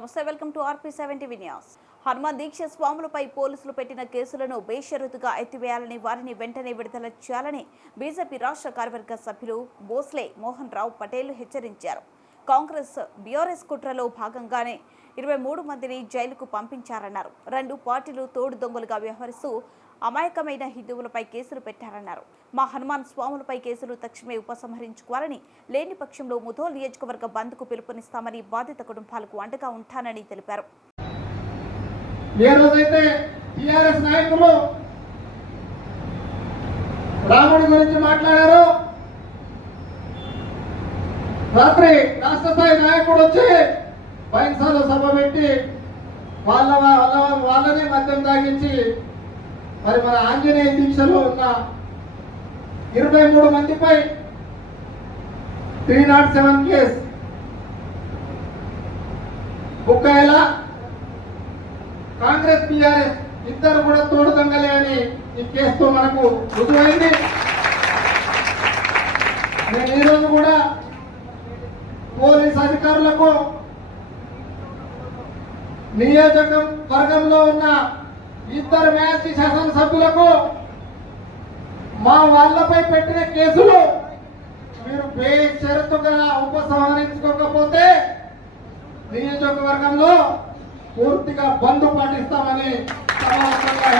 నమస్తే, welcome to RP7 TV news. Hanuman దీక్ష స్వాములపై పోలీసులు పెట్టిన కేసులను బేషరతుగా ఎత్తివేయాలని, వారిని వెంటనే విడుదల చేయాలని బీజేపీ రాష్ట్ర కార్యవర్గ సభ్యులు భోస్లే మోహన్ రావు పటేల్ హెచ్చరించారు. కాంగ్రెస్ బీఆర్ఎస్ కుట్రలో భాగంగానే 23 మందిని జైలుకు పంపించారన్నారు. రెండు పార్టీలు తోడు దొంగలుగా వ్యవహరిస్తూ అమాయకమైన హిందువులపై కేసులు పెట్టారన్నారు. మా హనుమాన్ స్వాములపై కేసులు తక్షణమే ఉపసంహరించుకోవాలని, లేని పక్షంలో ముధోల్ నియోజకవర్గ బంద్కు పిలుపునిస్తామని, బాధిత కుటుంబాలకు అండగా ఉంటానని తెలిపారు. ఏ రోజైతే టీఆర్ఎస్ నాయకులు రాముడి గురించి మాట్లాడారో, రాత్రి రాష్ట్ర స్థాయి నాయకుడు వచ్చి బైన్సాలో సభ పెట్టి వాళ్ళనే మద్యం తాగించి మరి మన ఆంజనేయ దీక్షలో ఉన్న 23 మందిపై 307 కేసు బుక్ అయ్యేలా, కాంగ్రెస్ బీఆర్ఎస్ ఇద్దరు కూడా తోడు దొంగలే అని ఈ కేసుతో మనకు రుజువైంది. నేను ఈరోజు కూడా పోలీస్ అధికారులకు, నియోజకవర్గంలో ఉన్న ఇద్దరు మ్యాచ్ శాసనసభ్యులకు మా వాళ్ళపై పెట్టిన కేసులు మీరు బేషరతుగా ఉపసంహరించుకోకపోతే నియోజకవర్గంలో పూర్తిగా బంద్ పాటిస్తామని సమావేశంగా